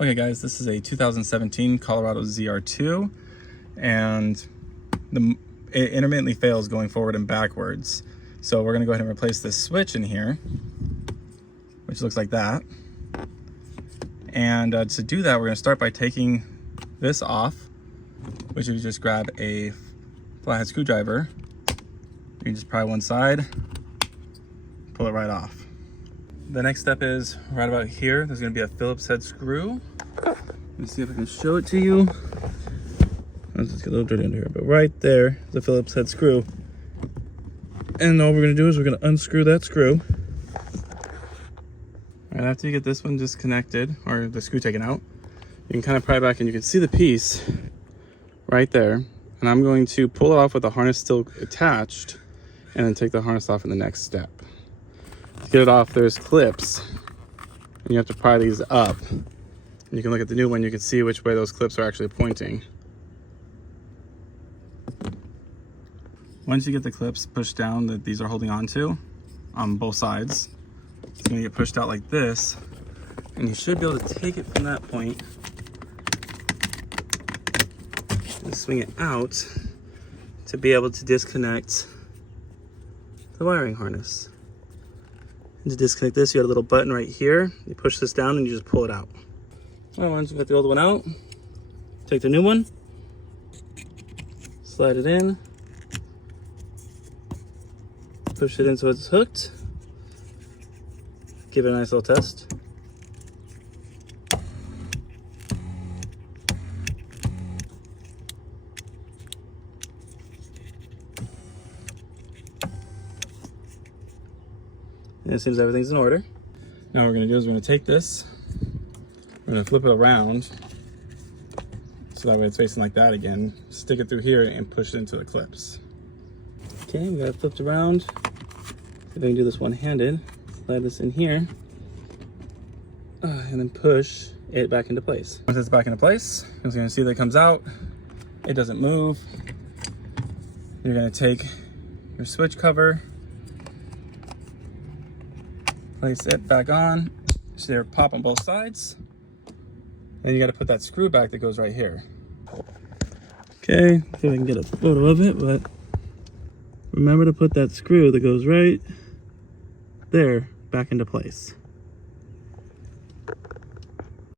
Okay guys, this is a 2017 Colorado ZR2 and it intermittently fails going forward and backwards. So we're gonna go ahead and replace this switch in here, which looks like that. And to do that, we're gonna start by taking this off, which you just grab a flathead screwdriver. You can just pry one side, pull it right off. The next step is right about here. There's going to be a Phillips head screw. Let me see if I can show it to you. Let's just get a little dirty under here, but right there is a Phillips head screw. And all we're going to do is we're going to unscrew that screw. Right after you get this one disconnected, or the screw taken out, you can kind of pry back and you can see the piece right there. And I'm going to pull it off with the harness still attached and then take the harness off in the next step. To get it off, there's clips, and you have to pry these up. And you can look at the new one, you can see which way those clips are actually pointing. Once you get the clips pushed down that these are holding on to on both sides, it's going to get pushed out like this, and you should be able to take it from that point and swing it out to be able to disconnect the wiring harness. And to disconnect this, you got a little button right here. You push this down and you just pull it out. All right, once you got the old one out, take the new one, slide it in, push it in so it's hooked, give it a nice little test. And it seems everything's in order. Now what we're gonna do is we're gonna take this, we're gonna flip it around, so that way it's facing like that again, stick it through here and push it into the clips. Okay, we got it flipped around. See if I can do this one-handed. Slide this in here, and then push it back into place. Once it's back into place, you're gonna see that it comes out, it doesn't move. You're gonna take your switch cover, place it back on, so they're pop on both sides. And you got to put that screw back that goes right here. Okay, see if I can get a photo of it, but remember to put that screw that goes right there back into place.